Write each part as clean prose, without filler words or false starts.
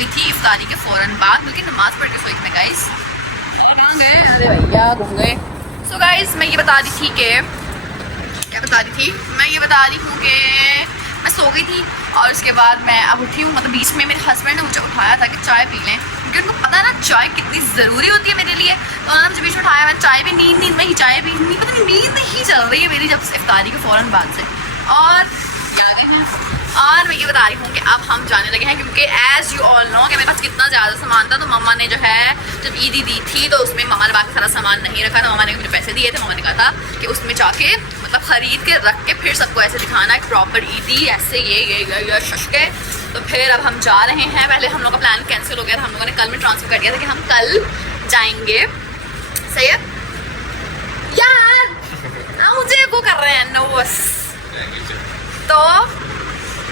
गई थी इफ्तारी के फ़ौरन बाद, क्योंकि नमाज़ पढ़ के सोई थी मैं गाइस। कहाँ गए? अरे भैया घूम गए। सो गाइस मैं ये बता रही थी कि मैं ये बता रही हूँ कि मैं सो गई थी और उसके बाद मैं अब उठी हूँ। मतलब बीच में मेरे हस्बैंड ने मुझे उठाया था कि चाय पी लें, क्योंकि उनको पता है ना चाय कितनी ज़रूरी होती है मेरे लिए। तो उन्होंने मुझे बीच में उठाया, मैं चाय भी नींद में ही चाय भी नहीं, पता नहीं नींद नहीं चल रही है मेरी जब से इफ्तारी के फ़ौरन बाद से। और क्या गए हैं, और मैं ये बता रही हूँ कि अब हम जाने लगे हैं, क्योंकि एज़ यू ऑल नो कि मेरे पास कितना ज़्यादा सामान था। तो मम्मा ने जो है जब ईदी दी थी तो उसमें मम्मा ने बाकी सारा सामान नहीं रखा था। मम्मा ने मुझे पैसे दिए थे, मम्मा ने कहा था कि उसमें जाके मतलब ख़रीद के रख के फिर सबको ऐसे दिखाना एक प्रॉपर ईदी, ऐसे ये शश के। तो फिर अब हम जा रहे हैं। पहले हम लोग का प्लान कैंसिल हो गया था, हम लोगों ने कल में ट्रांसफ़र कर दिया था कि हम कल जाएंगे। सही है यार, मुझे वो कर रहे हैं नर्वस। तो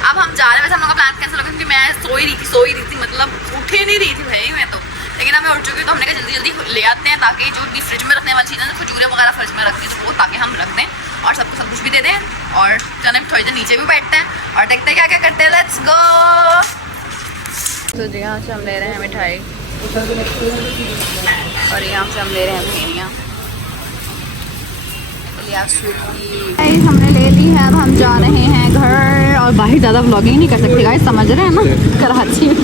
अब हम जा रहे हैं। वैसे हम लोग का प्लान कैंसिल हो गया क्योंकि मैं सोई रही थी मतलब उठे नहीं रही थी भाई मैं तो। लेकिन अब मैं उठ चुकी हूँ तो हमने कहा जल्दी ले आते हैं, ताकि जो भी फ्रिज में रखने वाली चीज़ें खजूरें वगैरह फ्रिज में रखती है तो वो ताकि हम रख दें और सबको सब कुछ भी दे दें। और चलो थोड़ी देर नीचे भी बैठते हैं और देखते हैं क्या क्या करते हैं। Let's go. तो जी यहाँ से हम ले रहे हैं मिठाई और यहाँ से हम ले रहे हैं फेनियाँ। हमने ले ली है, अब हम जा रहे हैं घर। और बाहर ज़्यादा व्लॉगिंग नहीं कर सकते गाइस, समझ रहे हैं ना, कराची में।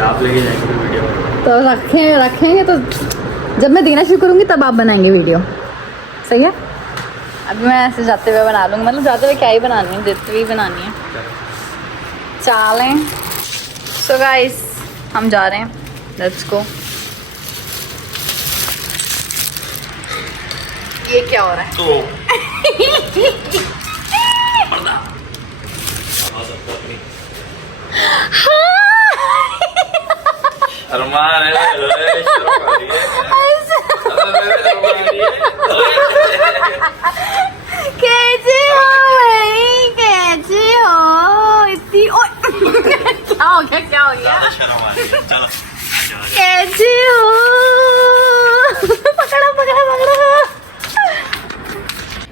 आप लेके जाएंगे वीडियो तो रखेंगे तो जब मैं देना शुरू करूँगी तब आप बनाएंगे वीडियो। सही है। अभी मैं ऐसे जाते हुए बना लूँगी, मतलब जाते हुए क्या ही बनानी है, देते हुए बनानी है। चालें। सो गाइस हम जा रहे हैं, लेट्स गो। ये क्या हो रहा है? तो कैसे हो भाई, कैसे हो? इतनी क्या हो गया? कैसे हो? पकड़ा।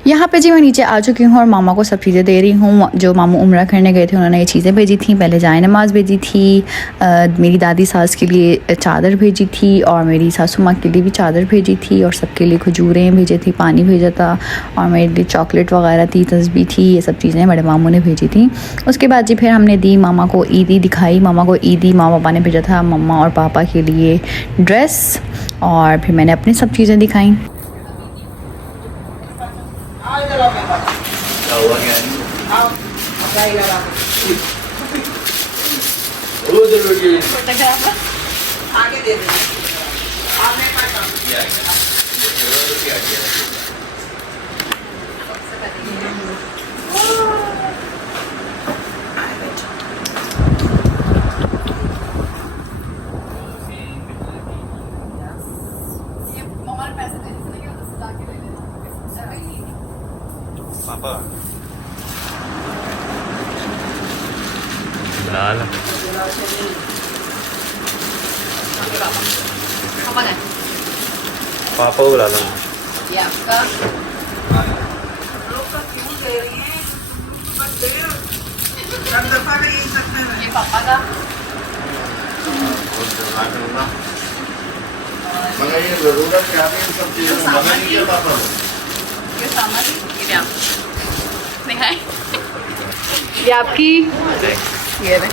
यहाँ पे जी मैं नीचे आ चुकी हूँ और मामा को सब चीज़ें दे रही हूँ। जो मामू उम्रा करने गए थे उन्होंने ये चीज़ें भेजी थी। पहले जाए नमाज़ भेजी थी, मेरी दादी सास के लिए चादर भेजी थी और मेरी सासू माँ के लिए भी चादर भेजी थी और सबके लिए खजूरें भेजे थी, पानी भेजा था और मेरे लिए चॉकलेट वगैरह थी, तस्बीह थी, ये सब चीज़ें बड़े मामू ने भेजी थी। उसके बाद जी फिर हमने दी मामा को ईदी दिखाई। मामा को ईदी माँ पापा ने भेजा था मम्मा और पापा के लिए ड्रेस, और फिर मैंने अपनी सब चीज़ें दिखाई। आगे दे देना। पापा लाल पापा को बुला लो। ये आपका ये पापा का, मगर ये जरूरत क्या है इन सब चीज़ों में, मगर नहीं किया पापा को। ये सामान ये भी आप दिखाएं। ये आपकी ये रहे।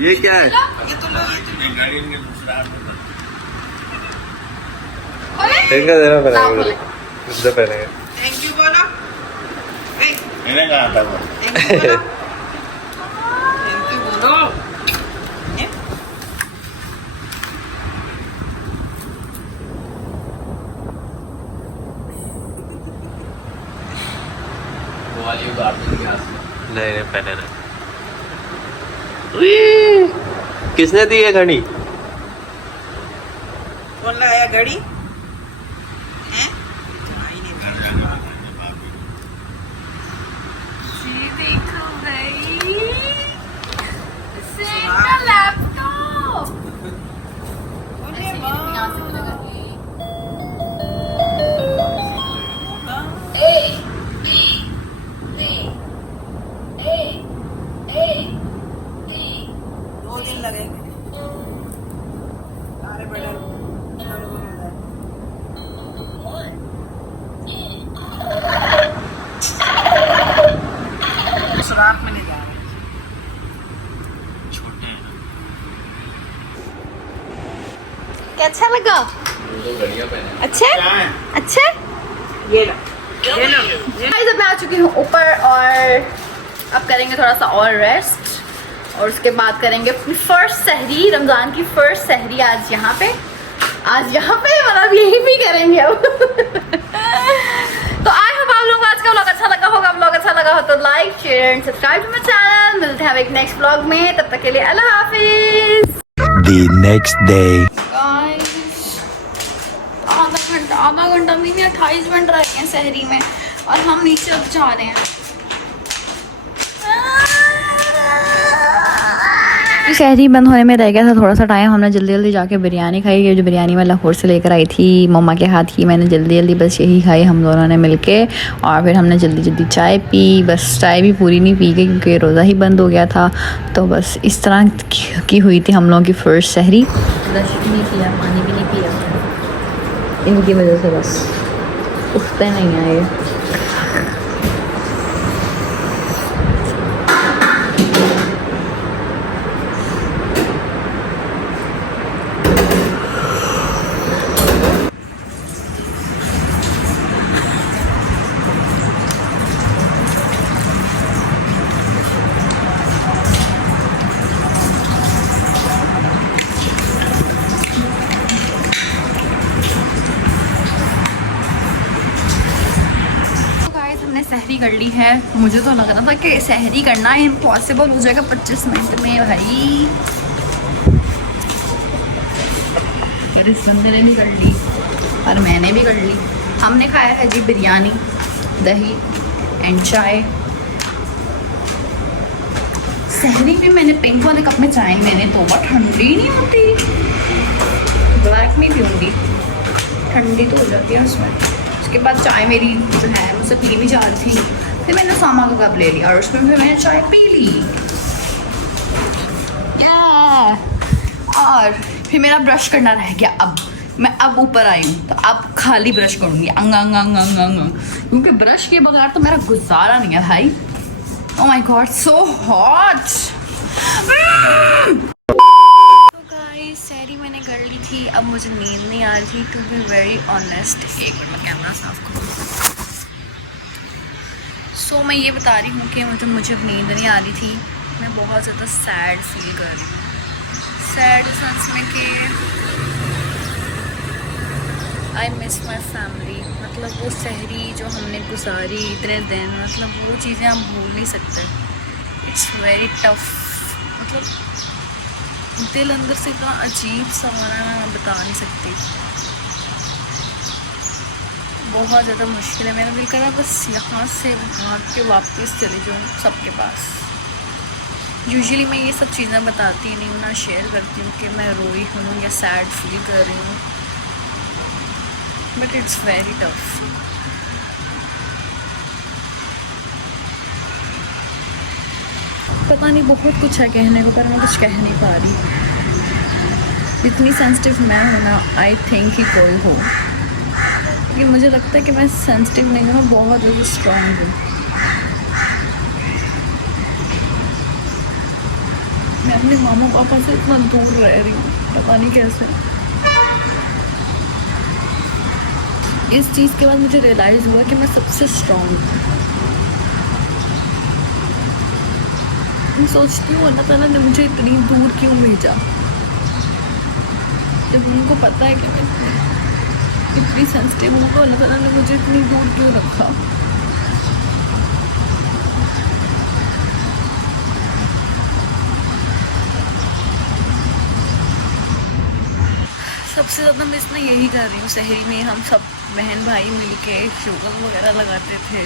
ये क्या है? ये तो लो, ये तो गाड़ी में दूसरा इनका देना ना पड़ेगा खोले। इधर पहनेंगे थैंक यू बोलो ए, मैंने कहा था वो थैंक यू बोलो थैंक यू बोलो ए, नहीं नहीं पहने ना किसने दी है घड़ी कौन लाया घड़ी हैं तुम्हारी ने घर जाने वाला है बाप रे। जी देखो भाई सेंटा लैपटॉप ऐसे ही यहाँ से भी लगा के। A B C A D 2 दिन लगेंगे सारे बड़े सुराख में नहीं जा रहे छोटे हैं कैसा लगा? अच्छा क्या है अच्छा ये लो ये लो ये गाइस अब मैं आ चुकी हूँ ऊपर और अब करेंगे थोड़ा सा और रेस्ट और उसके बाद करेंगे अपनी फर्स्ट सहरी, रमज़ान की फर्स्ट सहरी आज यहाँ पे मतलब यही भी करेंगे अब तो आई होप आप लोगों को आज का व्लॉग अच्छा लगा होगा। व्लॉग अच्छा लगा हो तो like share and subscribe to my channel. मिलते हैं अब एक नेक्स्ट व्लॉग में, तब तक के लिए अल्लाह हाफिज। The next day. आधा घंटा भी नहीं 28 मिनट रह गए हैं सहरी में और हम नीचे अब जा रहे हैं। शहरी बंद होने में रह गया था थोड़ा सा टाइम। हमने जल्दी जल्दी जाके बिरयानी खाई, ये जो बिरयानी मैं लाहौर से लेकर आई थी मम्मा के हाथ की, मैंने जल्दी जल्दी बस यही खाई हम दोनों ने मिलके। और फिर हमने जल्दी जल्दी चाय पी, बस चाय भी पूरी नहीं पी गई क्योंकि रोज़ा ही बंद हो गया था। तो बस इस तरह की हुई थी हम लोगों की फर्स्ट सहरी। ब्रश भी नहीं किया, पानी भी नहीं पिया, इनकी वजह से बस उठते नहीं हैं ये। सहरी कर ली है। मुझे तो लग रहा था कि सहरी करना इम्पॉसिबल हो जाएगा 25 मिनट में भाई। इस बंदे ने भी कर ली और मैंने भी कर ली। हमने खाया है जी बिरयानी, दही एंड चाय। सहरी भी मैंने पिंक वाले कप में चाय मैंने तो बहुत ठंडी नहीं होती, ब्लैक में पीऊँगी, ठंडी तो हो जाती है उसमें। उसके बाद चाय मेरी जो है मुझसे पी नहीं जा रही थी, फिर मैंने सामा का कप ले लिया और उसमें फिर मैंने चाय पी ली। और फिर मेरा ब्रश करना रह गया। अब मैं ऊपर आई हूँ तो अब खाली ब्रश करूँगी अंग अंग अंग अंग अंग, क्योंकि ब्रश के बगैर तो मेरा गुजारा नहीं है भाई। Oh my God so hot. सहरी मैंने कर ली थी, अब मुझे नींद नहीं आ रही थी टू बी वेरी ऑनेस्ट। एक मिनट मैं कैमरा साफ करूँ। सो मैं ये बता रही हूँ कि मुझे अब नींद नहीं आ रही थी। मैं बहुत ज़्यादा सैड फील कर रही हूँ। सैड सेंस में कि आई मिस माई फैमिली। मतलब वो सहरी जो हमने गुजारी इतने दिन, मतलब वो चीज़ें हम भूल नहीं सकते। It's very tough. मतलब दिल अंदर से इतना अजीब सा हो रहा है, मैं बता नहीं सकती। बहुत ज़्यादा मुश्किल है। मेरा दिल कर रहा है बस यहाँ से भाग के वापस चले जाऊँ सबके पास। यूजुअली मैं ये सब चीज़ें बताती नहीं हूँ, ना शेयर करती हूँ कि मैं रोई हूँ या सैड फील कर रही हूँ, बट इट्स वेरी टफ। पता नहीं बहुत कुछ है कहने को, पर मैं कुछ कह नहीं पा रही। इतनी सेंसिटिव मैं हूँ ना, आई थिंक कि कोई हो, क्योंकि मुझे लगता है कि मैं सेंसिटिव नहीं हूँ, मैं बहुत ज़्यादा स्ट्रॉन्ग हूँ। मैं अपने मामा पापा से इतना दूर रह रही हूँ। पता नहीं कैसे। इस चीज़ के बाद मुझे रियलाइज़ हुआ कि मैं सबसे स्ट्रॉन्ग हूँ। मैं सोचती हूँ अल्लाह ताला ने मुझे इतनी दूर क्यों भेजा, जब उनको पता है कि मैं इतनी सेंसिटिव हूँ, तो अल्लाह ताला ने मुझे इतनी दूर क्यों रखा। सबसे ज़्यादा मिस मैं यही कर रही हूँ, शहरी में हम सब बहन भाई मिलके शुगर वगैरह लगाते थे।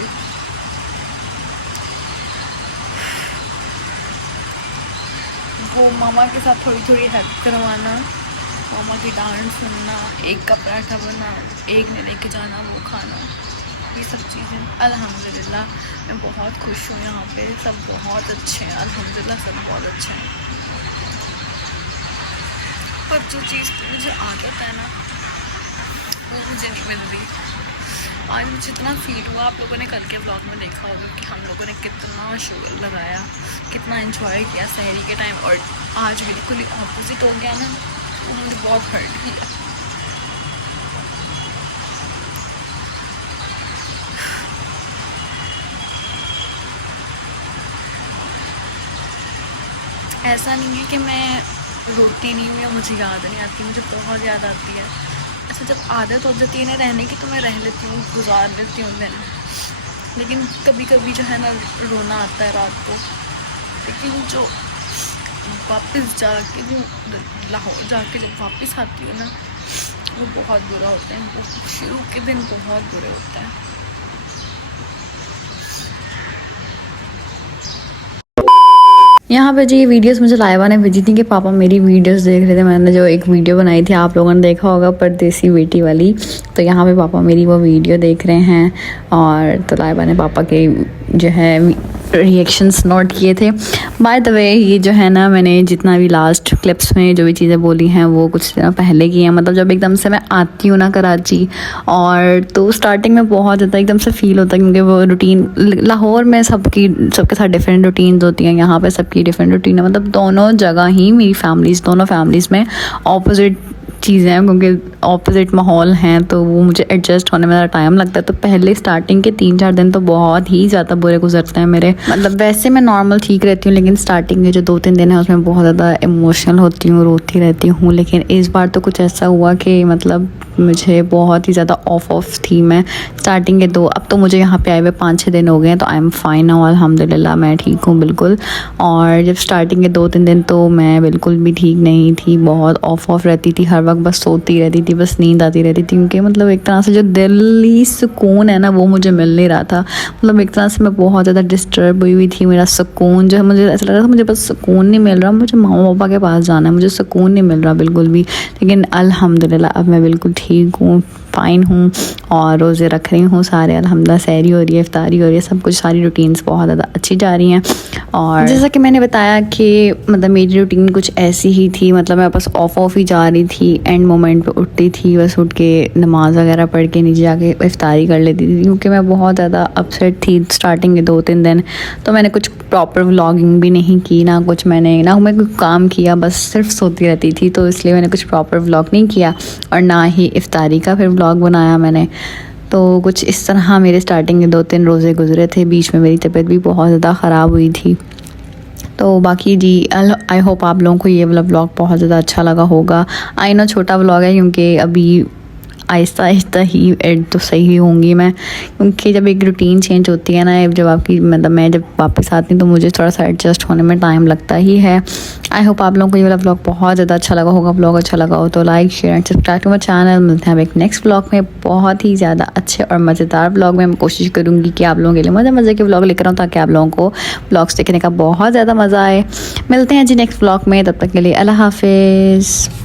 वो मामा के साथ थोड़ी थोड़ी हेल्प करवाना, मामा की डांट सुनना, एक का पराठा बना, एक ने लेके जाना वो खाना, ये सब चीज़ें। अल्हम्दुलिल्लाह मैं बहुत खुश हूँ यहाँ पे, सब बहुत अच्छे हैं, अल्हम्दुलिल्लाह सब बहुत अच्छे हैं। पर जो चीज़ मुझे आदत है ना, वो मुझे नहीं मिल रही। आज मुझे इतना फील हुआ, आप लोगों ने कल के ब्लॉग में देखा होगा कि हम लोगों ने कितना शुगर लगाया, कितना एंजॉय किया सहरी के टाइम, और आज बिल्कुल ही ऑपोजिट हो गया ना, वो मुझे बहुत हर्ट किया। ऐसा नहीं है कि मैं रोती नहीं हूँ या मुझे याद नहीं आती, मुझे बहुत याद आती है। ऐसा जब आदत हो जाती है ना रहने की, तो मैं रह लेती हूँ, गुजार लेती हूँ दिन। लेकिन कभी कभी जो है ना रोना आता है रात को। लेकिन जो वापस जाके जो लाहौर जाके जब वापस आती हूँ ना, वो बहुत बुरा होता है। वो शुरू के दिन बहुत बुरे होते हैं। यहाँ पे जी ये वीडियोस मुझे लाइबा ने भेजी थी कि पापा मेरी वीडियोस देख रहे थे। मैंने जो एक वीडियो बनाई थी, आप लोगों ने देखा होगा, परदेसी बेटी वाली। तो यहाँ पे पापा मेरी वो वीडियो देख रहे हैं, और तो लाइबा ने पापा के जो है रिएक्शंस नोट किए थे। बाय द वे ये जो है ना, मैंने जितना भी लास्ट क्लिप्स में जो भी चीज़ें बोली हैं वो कुछ दिन पहले की हैं। मतलब जब एकदम से मैं आती हूँ ना कराची, और तो स्टार्टिंग में बहुत ज़्यादा एकदम से फील होता है, क्योंकि वो रूटीन लाहौर में सबके साथ डिफरेंट रूटीन्स होती हैं, यहाँ पे सबकी डिफरेंट रूटीन है। मतलब दोनों जगह ही मेरी दोनों फैमिलीज़ में ऑपोजिट चीज़ें हैं, क्योंकि ऑपोजिट माहौल हैं, तो वो मुझे एडजस्ट होने में ज़्यादा टाइम लगता है। तो पहले स्टार्टिंग के 3-4 दिन तो बहुत ही ज़्यादा बुरे गुजरते हैं मेरे। मतलब वैसे मैं नॉर्मल ठीक रहती हूँ, लेकिन स्टार्टिंग के जो 2-3 दिन है उसमें बहुत ज़्यादा इमोशनल होती हूँ, रोती रहती हूँ। लेकिन इस बार तो कुछ ऐसा हुआ कि मतलब मुझे बहुत ही ज़्यादा ऑफ थी मैं स्टार्टिंग के अब तो मुझे यहाँ पे आए हुए 5-6 दिन हो गए हैं, तो आई एम फाइन नाउ, अल्हम्दुलिल्लाह मैं ठीक हूँ बिल्कुल। और जब स्टार्टिंग के 2-3 दिन तो मैं बिल्कुल भी ठीक नहीं थी, बहुत ऑफ रहती थी, हर वक्त बस सोती रहती थी, बस नींद आती रहती थी, क्योंकि मतलब एक तरह से जो दिली सुकून है ना वो मुझे मिल नहीं रहा था। मतलब एक तरह से मैं बहुत ज़्यादा डिस्टर्ब हुई थी। मेरा सुकून जो है, मुझे ऐसा लग रहा था मुझे बस सुकून नहीं मिल रहा, मुझे मामा पापा के पास जाना है, मुझे सुकून नहीं मिल रहा बिल्कुल भी। लेकिन अल्हम्दुलिल्लाह अब मैं बिल्कुल ठीक हूँ, फ़ाइन हूँ, और रोज़े रख रही हूँ सारे, अल्हम्दुलिल्लाह सहरी हो रही है, इफ्तारी हो रही है, सब कुछ, सारी रूटीन्स बहुत ज़्यादा अच्छी जा रही हैं। और जैसा कि मैंने बताया कि मतलब मेरी रूटीन कुछ ऐसी ही थी, मतलब मैं बस ऑफ ही जा रही थी, एंड मोमेंट पे उठती थी, बस उठ के नमाज़ वगैरह पढ़ के नीचे जाके इफ्तारी कर लेती थी, क्योंकि मैं बहुत ज़्यादा अपसेट थी स्टार्टिंग के 2-3 दिन। तो मैंने कुछ प्रॉपर व्लॉगिंग भी नहीं की, ना मैं कोई काम किया, बस सिर्फ सोती रहती थी, तो इसलिए मैंने कुछ प्रॉपर व्लॉग नहीं किया, और ना ही इफ्तारी का फिर व्लॉग बनाया मैंने। तो कुछ इस तरह मेरे स्टार्टिंग के 2-3 रोज़े गुजरे थे। बीच में मेरी तबीयत भी बहुत ज़्यादा ख़राब हुई थी। तो बाकी जी आई होप आप लोगों को ये वाला व्लॉग बहुत ज़्यादा अच्छा लगा होगा। आई नो छोटा व्लॉग है, क्योंकि अभी आहिस्ता आहिस्ता ही एड तो सही होंगी मैं, क्योंकि जब एक रूटीन चेंज होती है ना, जब आपकी मतलब मैं जब वापस आती हूँ तो मुझे थोड़ा सा एडजस्ट होने में टाइम लगता ही है। आई होप आप लोगों को ये वाला व्लॉग बहुत ज़्यादा अच्छा लगा होगा। व्लॉग अच्छा लगा हो तो like share and subscribe to my channel. मिलते हैं अब एक नेक्स्ट व्लॉग में, बहुत ही ज़्यादा अच्छे और मज़ेदार व्लॉग में। मैं कोशिश करूँगी कि आप लोगों के लिए मज़े के व्लॉग लेकर आऊँ, ताकि आप लोगों को व्लॉग्स देखने का बहुत ज़्यादा मज़ा आए। मिलते हैं जी नेक्स्ट व्लॉग में, तब तक के लिए अल्लाह हाफिज़।